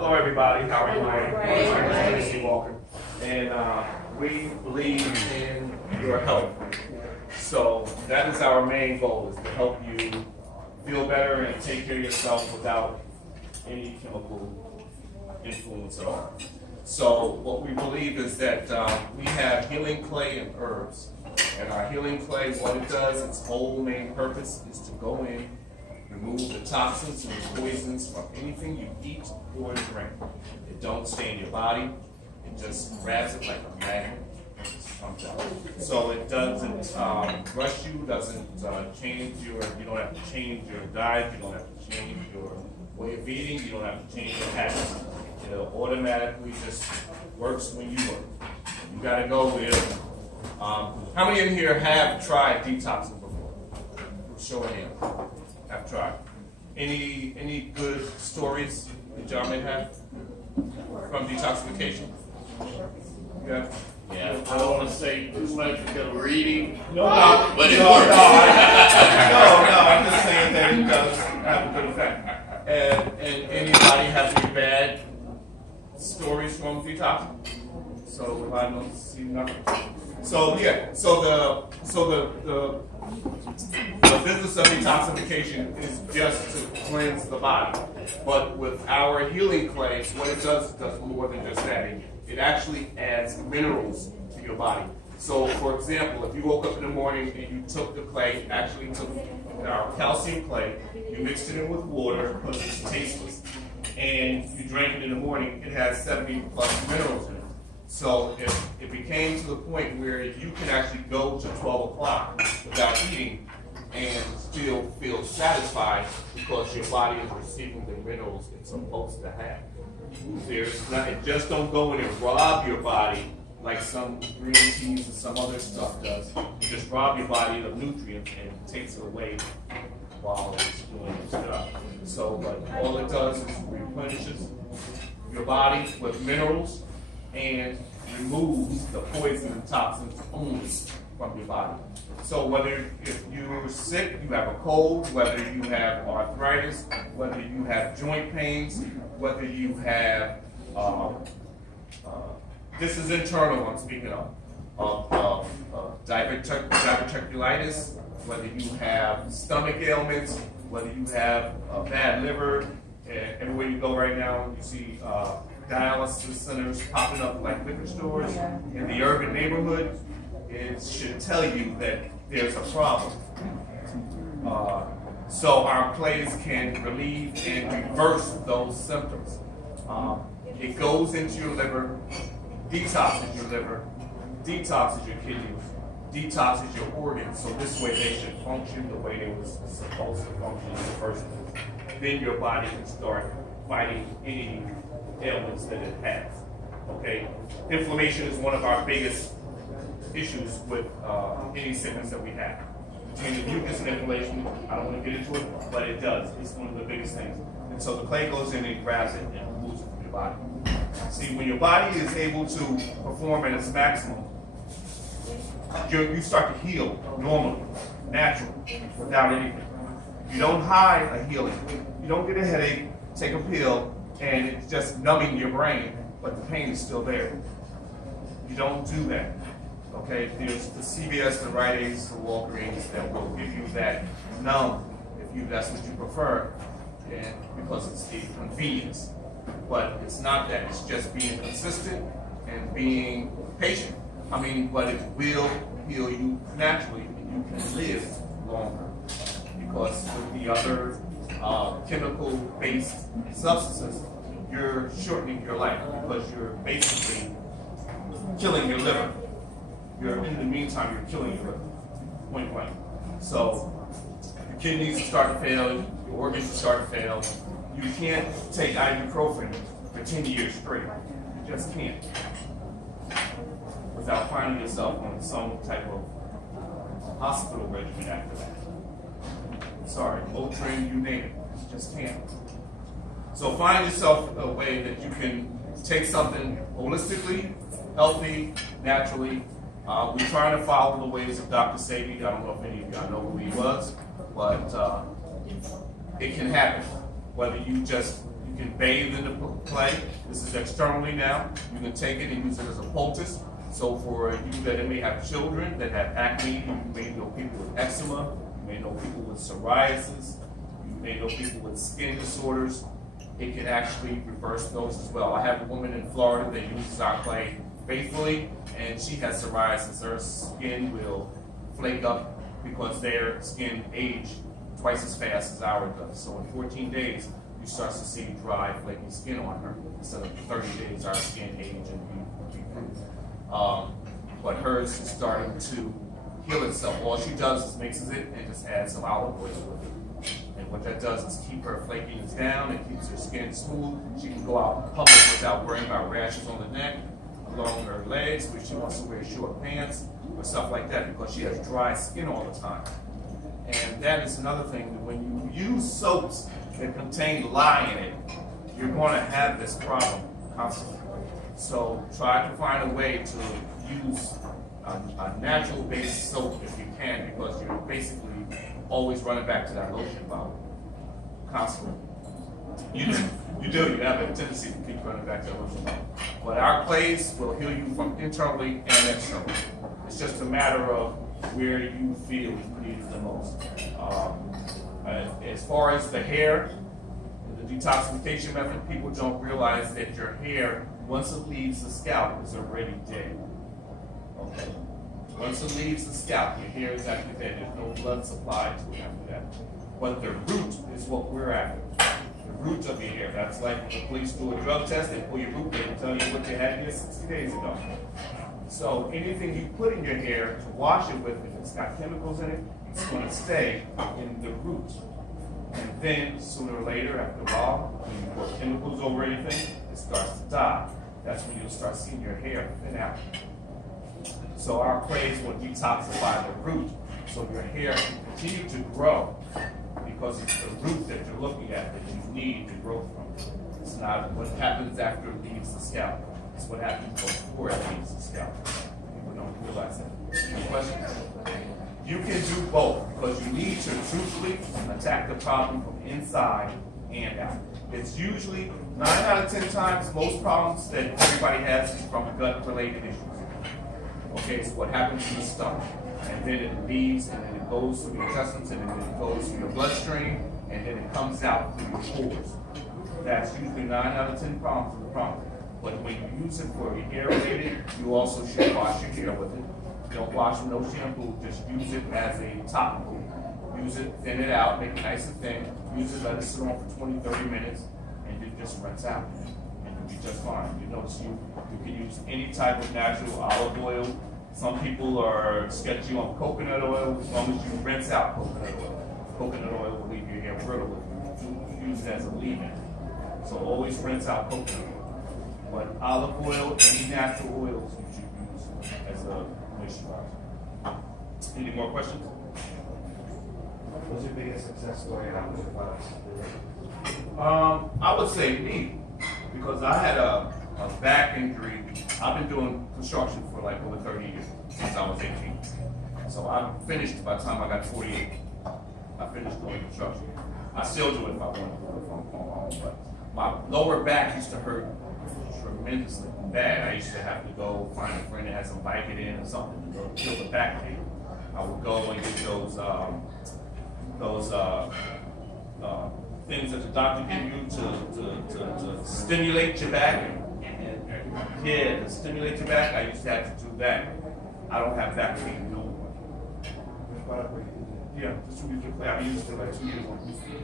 Hello, everybody. How are you? My name is Tracy Walker, and we believe in your health. So that is our main goal: is to help you feel better and take care of yourself without any chemical influence at all. So what we believe is that we have healing clay and herbs, and our healing clay, what it does, its whole main purpose is to go in, remove the toxins and the poisons from anything you eat or drink. It don't stay in your body. It just grabs it like a magnet. So it doesn't rush you, doesn't change you don't have to change your diet, you don't have to change your way of eating, you don't have to change your habits. It automatically just works when you work. You gotta go with, how many in here have tried detoxing before? Show of hands. Have tried. Any good stories that y'all may have from detoxification? Yeah. Yeah, I don't want to say too much because we're eating. No, but it no, works. I'm just saying that it does have a good effect. And anybody have any bad stories from detoxing? So I don't see nothing. So yeah, so the business of detoxification is just to cleanse the body. But with our healing clay, what it does more than just that. It actually adds minerals to your body. So for example, if you woke up in the morning and you took the clay, actually took our calcium clay, you mixed it in with water because it's tasteless, and you drank it in the morning, it has 70 plus minerals in it. So if it became to the point where you can actually go to 12 o'clock without eating and still feel satisfied because your body is receiving the minerals it's supposed to have. It just don't go in and rob your body like some green teas and some other stuff does. It just rob your body of nutrients and takes it away while it's doing its job. So, but all it does is replenishes your body with minerals and removes the poison and toxins only from your body. So whether if you're sick, you have a cold, whether you have arthritis, whether you have joint pains, whether you have, this is internal I'm speaking of diverticulitis, whether you have stomach ailments, whether you have a bad liver, everywhere you go right now, you see dialysis centers popping up like liquor stores in the urban neighborhood. It should tell you that there's a problem. So our clays can relieve and reverse those symptoms. It goes into your liver, detoxes your liver, detoxes your kidneys, detoxes your organs, so this way they should function the way they were supposed to function in the first place. Then your body can start fighting any ailments that it has. Okay? Inflammation is one of our biggest issues with any sickness that we have. Between the mucus and inflammation, I don't want to get into it, but it does. It's one of the biggest things. And so the clay goes in and grabs it and removes it from your body. See, when your body is able to perform at its maximum, you start to heal normally, naturally, without anything. You don't hide a healing. You don't get a headache, take a pill, and it's just numbing your brain, but the pain is still there. You don't do that. Okay, there's the CVS, the Rite Aids, the Walgreens that will give you that numb if that's what you prefer, and because it's the convenience. But it's not that. It's just being consistent and being patient. But it will heal you naturally, and you can live longer because with the other chemical-based substances, you're shortening your life because you're basically killing your liver. In the meantime, you're killing your liver, point blank. So your kidneys start to fail, your organs start to fail. You can't take ibuprofen for 10 years straight. You just can't. Without finding yourself on some type of hospital regimen after that. Sorry, Motrin, you name it. You just can't. So find yourself a way that you can take something holistically, healthy, naturally. We're trying to follow the ways of Dr. Sebi. I don't know if any of y'all know who he was, but it can happen. Whether you can bathe in the clay. This is externally now. You can take it and use it as a poultice. So for you that may have children that have acne, you may know people with eczema, you may know people with psoriasis, you may know people with skin disorders. It can actually reverse those as well. I have a woman in Florida that uses our clay faithfully, and she has psoriasis. Her skin will flake up because their skin age twice as fast as ours does. So in 14 days, you start to see dry, flaky skin on her. Instead of 30 days, our skin age and be but hers is starting to heal itself. All she does is mixes it and just adds some olive oil with it. And what that does is keep her flakiness down. It keeps her skin smooth. She can go out in public without worrying about rashes on the neck, along her legs, where she wants to wear short pants or stuff like that because she has dry skin all the time. And that is another thing. When you use soaps that contain lye in it, you're going to have this problem constantly. So try to find a way to use a natural-based soap if you can, because you're basically always running back to that lotion bottle constantly. You do. You have a tendency to keep running back to that lotion bottle. But our clays will heal you from internally and externally. It's just a matter of where you feel you need it the most. As far as the hair, the detoxification method, people don't realize that your hair, once it leaves the scalp, is already dead. Okay. Once it leaves the scalp, your hair is actually dead. There's no blood supply to it after that. But the root is what we're after. The root of your hair. That's like when the police do a drug test, they pull your root, they tell you what you had here 60 days ago. So anything you put in your hair to wash it with, if it's got chemicals in it, it's going to stay in the root. And then sooner or later, after a while, when you put chemicals over anything, it starts to die. That's when you'll start seeing your hair thin out. So our clays will detoxify the root, so your hair can continue to grow, because it's the root that you're looking at that you need to grow from. It's not what happens after it leaves the scalp. It's what happens before it leaves the scalp. People don't realize that. Any questions? You can do both, because you need to truthfully attack the problem from inside and out. It's usually 9 out of 10 times most problems that everybody has is from gut-related issues. Okay, so what happens in the stomach, and then it leaves, and then it goes through your intestines, and then it goes through your bloodstream, and then it comes out through your pores. That's usually 9 out of 10 problems in the problem. But when you use it for your hair related, you also should wash your hair with it. Don't wash with no shampoo, just use it as a topical. Use it, thin it out, make it nice and thin. Use it, let it sit on for 20, 30 minutes, and then just rinse out. And you'll be just fine. You notice you can use any type of natural olive oil. Some people are sketchy on coconut oil, as long as you rinse out coconut oil. Coconut oil will leave your hair brittle if you use it as a leave-in. So always rinse out coconut oil. But olive oil, any natural oils you should use as a moisturizer. Any more questions? What's your biggest success story out with products? I would say me, because I had a back injury. I've been doing construction for like over 30 years, since I was 18. So I'm finished by the time I got 48. I finished doing construction. I still do it if I want to do it from home, but my lower back used to hurt tremendously bad. I used to have to go find a friend that had some Vicodin or something to go kill the back pain. I would go and get those things that the doctor give you to stimulate your back. To stimulate your back. I used to have to do that. I don't have back pain no more. Yeah, just use your play. I used to like 2 years ago.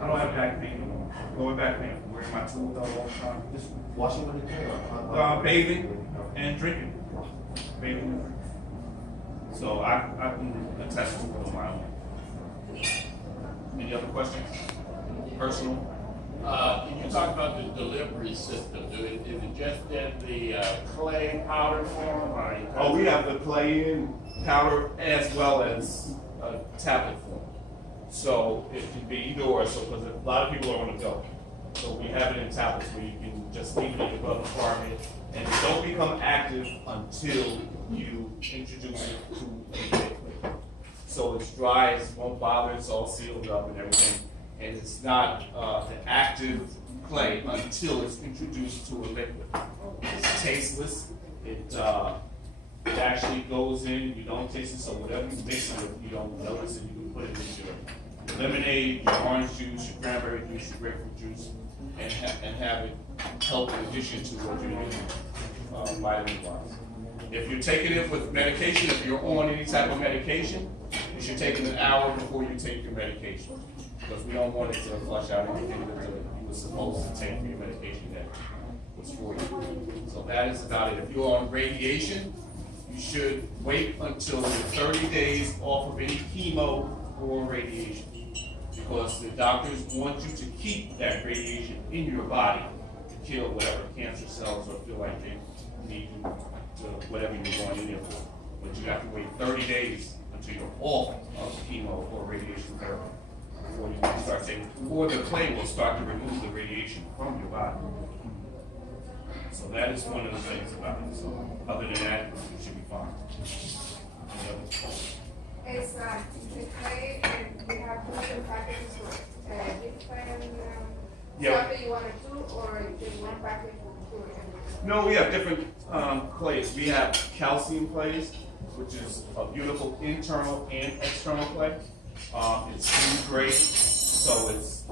I don't have back pain no more. Lower back pain. I'm wearing my tools out all the time. Just washing with the hair? Bathing and drinking. Bathing and drinking. So I can attest to it on my own. Any other questions? Personal? Can you talk about the delivery system? Is it just in the clay powder form, or you Oh, we have the play-in powder as well as a tablet form. So it can be either or, so because a lot of people are on the go. So we have it in tablets where you can just leave it in your glove compartment, and it don't become active until you introduce it to a liquid. So it's dry, it won't bother, it's all sealed up and everything. And it's not the active clay until it's introduced to a liquid. It's tasteless. It actually goes in. You don't taste it, so whatever you mix it with, you don't notice it. You can put it into your lemonade, your orange juice, your cranberry juice, your grapefruit juice, and have it help in addition to what you're using vitamin-wise. If you're taking it with medication, if you're on any type of medication, you should take it an hour before you take your medication, because we don't want it to flush out anything that you were supposed to take for your medication that was for you. So that is about it. If you're on radiation, you should wait until you're 30 days off of any chemo or radiation, because the doctors want you to keep that radiation in your body to kill whatever cancer cells or feel like they need you to whatever you're going in there for. But you have to wait 30 days until you're off of chemo or radiation therapy before you can start taking, or the clay will start to remove the radiation from your body. So that is one of the things about it. So other than that, you should be fine. Is the clay, we have different packages for different stuff that you want to do, or just one package will do everything? No, we have different clays. We have calcium clays, which is a beautiful internal and external clay. It's food grade, so it's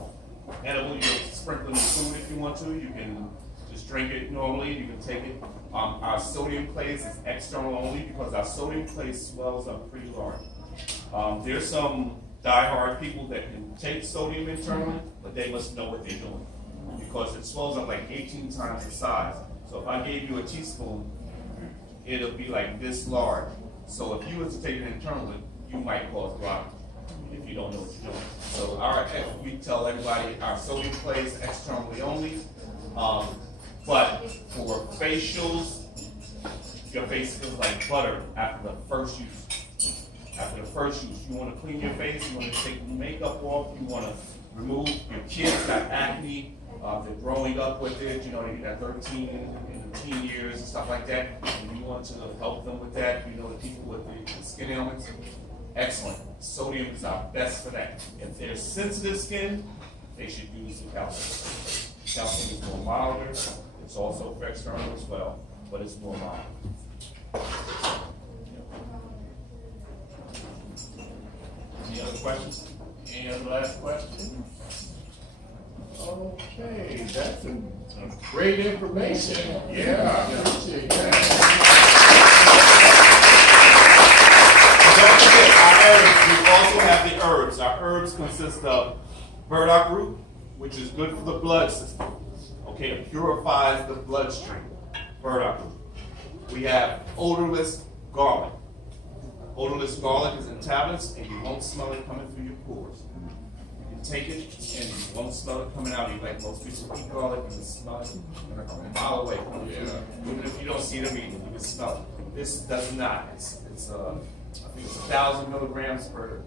edible. You can sprinkle it in food if you want to. You can just drink it normally. You can take it. Our sodium clays is external only because our sodium clay swells up pretty large. There's some diehard people that can take sodium internally, but they must know what they're doing because it swells up like 18 times the size. So if I gave you a teaspoon, it'll be like this large. So if you were to take it internally, you might cause blockage if you don't know what you're doing. So we tell everybody our sodium clay is externally only. But for facials, your face feels like butter after the first use. After the first use, you want to clean your face, you want to take makeup off, you want to remove your kids got acne, they're growing up with it, you know, they got 13 and teen years and stuff like that, and you want to help them with that, you know, the people with the skin ailments. Excellent. Sodium is our best for that. If they're sensitive skin, they should use the calcium. Calcium is more milder. It's also for external as well, but it's more mild. Any other questions? Any other last question? Okay, that's some great information. Yeah, I appreciate that. Don't forget our herbs. We also have the herbs. Our herbs consist of burdock root, which is good for the blood system. Okay, it purifies the bloodstream. Burdock root. We have odorless garlic. Odorless garlic is in tablets, and you won't smell it coming through your pores. You can take it, and you won't smell it coming out of you. Like most people eat garlic, you can smell it a mile away. Even if you don't see them eating, you can smell it. This does not. It's I think it's 1,000 milligrams per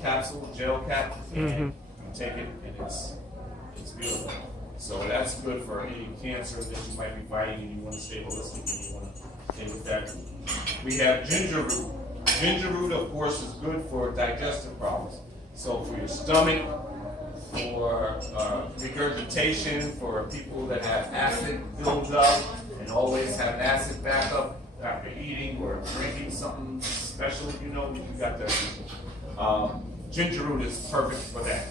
capsule, gel cap. You take it, and it's beautiful. So that's good for any cancer that you might be fighting, and you want to stay holistic, and you want to stay with that. We have ginger root. Ginger root, of course, is good for digestive problems. So for your stomach, for regurgitation, for people that have acid builds up and always have acid backup after eating or drinking something special, you know, you got that. Ginger root is perfect for that.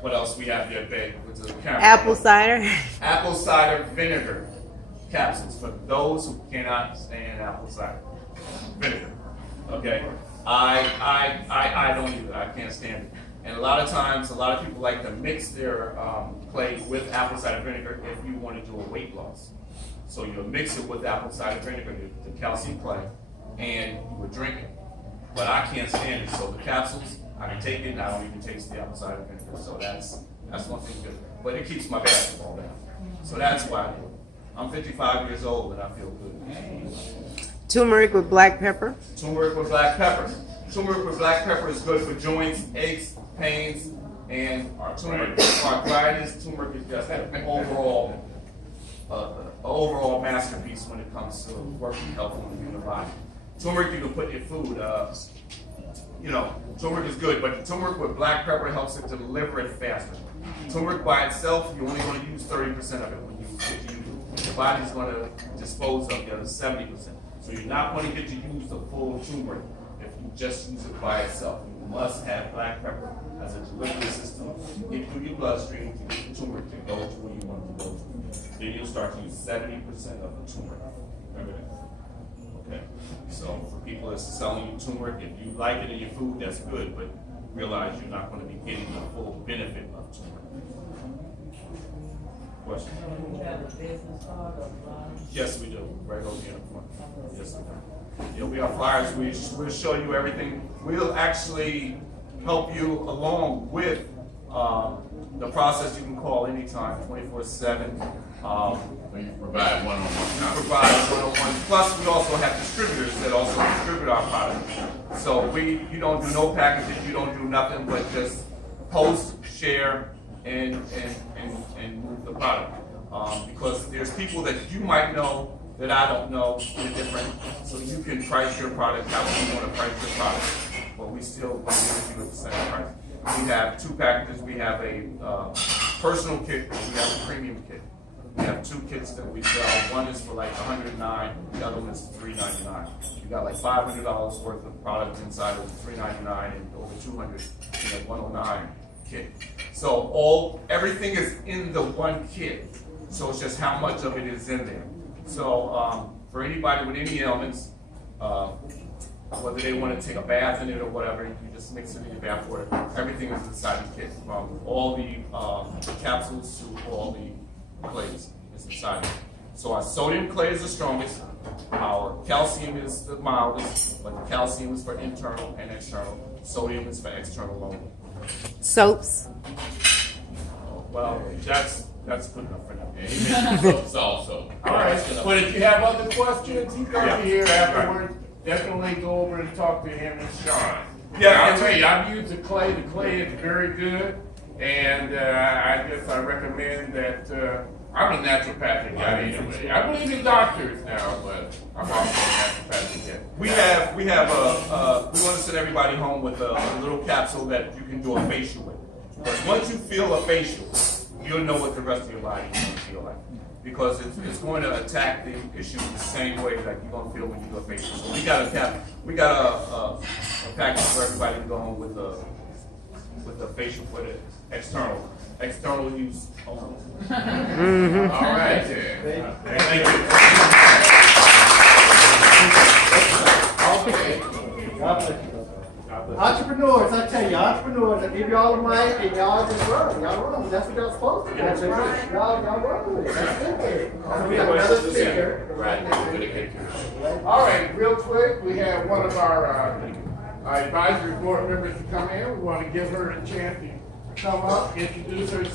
What else we have there, babe? Apple cider. Apple cider vinegar capsules for those who cannot stand apple cider vinegar. Okay, I don't either. I can't stand it. And a lot of times, a lot of people like to mix their clay with apple cider vinegar if you want to do a weight loss. So you'll mix it with apple cider vinegar, the calcium clay, and you would drink it. But I can't stand it. So the capsules, I can take it, and I don't even taste the apple cider vinegar. So that's one thing good. But it keeps my basketball down. So that's why I do it. I'm 55 years old and I feel good. Turmeric with black pepper. Turmeric with black pepper. Turmeric with black pepper is good for joints, aches, pains, and turmeric arthritis. Turmeric is just an overall masterpiece when it comes to working health in the human body. Turmeric you can put in your food. You know, turmeric is good, but turmeric with black pepper helps it to deliver it faster. Turmeric by itself, you're only going to use 30% of it when you get to use it. Your body's going to dispose of the other 70%. So you're not going to get to use the full turmeric if you just use it by itself. You must have black pepper as a delivery system to get through your bloodstream to get the turmeric to go to where you want it to go to. Then you'll start to use 70% of the turmeric. Remember that. Okay. So for people that's selling you turmeric, if you like it in your food, that's good, but realize you're not going to be getting the full benefit of turmeric. Question? Do you have a business card or flyers? Yes, we do. Right over here in the front. Yes, we do. Yeah, we have flyers. We'll show you everything. We'll actually help you along with the process. You can call anytime, 24/7. So you provide one-on-one. Provide one-on-one. Plus, we also have distributors that also distribute our product. So you don't do no packaging. You don't do nothing but just post, share, and move the product. Because there's people that you might know that I don't know, they're different. So you can price your product how you want to price your product, but we still will give you the same price. We have two packages. We have a personal kit, and we have a premium kit. We have two kits that we sell. One is for like $109, the other one is $399. You got like $500 worth of product inside of the $399 and over $200 in the $109 kit. So everything is in the one kit. So it's just how much of it is in there. So for anybody with any ailments, whether they want to take a bath in it or whatever, you just mix it in your bath water. Everything is inside the kit, from all the capsules to all the clays is inside it. So our sodium clay is the strongest. Our calcium is the mildest, but the calcium is for internal and external. Sodium is for external only. Soaps. Well, that's good enough for now. And he mentioned soaps also. All right, but if you have other questions, he's gonna be here afterwards. Definitely go over and talk to him and Sean. Yeah, I'll tell you, I've used the clay. The clay is very good, and I recommend that. I'm a naturopathic guy anyway. I believe in doctors now, but I'm also a naturopathic guy. We want to send everybody home with a little capsule that you can do a facial with. Because once you feel a facial, you'll know what the rest of your body is going to feel like. Because it's going to attack the issue the same way like you're going to feel when you do a facial. So we got a package for everybody to go home with a facial for the external use only. All right, then. Thank you. Okay. Entrepreneurs, I tell you, entrepreneurs, I give you all the mic and y'all just run. Y'all run. That's what y'all supposed to do. Y'all run with it. That's it. So we have another speaker. Right. All right, real quick, we have one of our advisory board members to come in. We want to give her a chance to come up, introduce herself.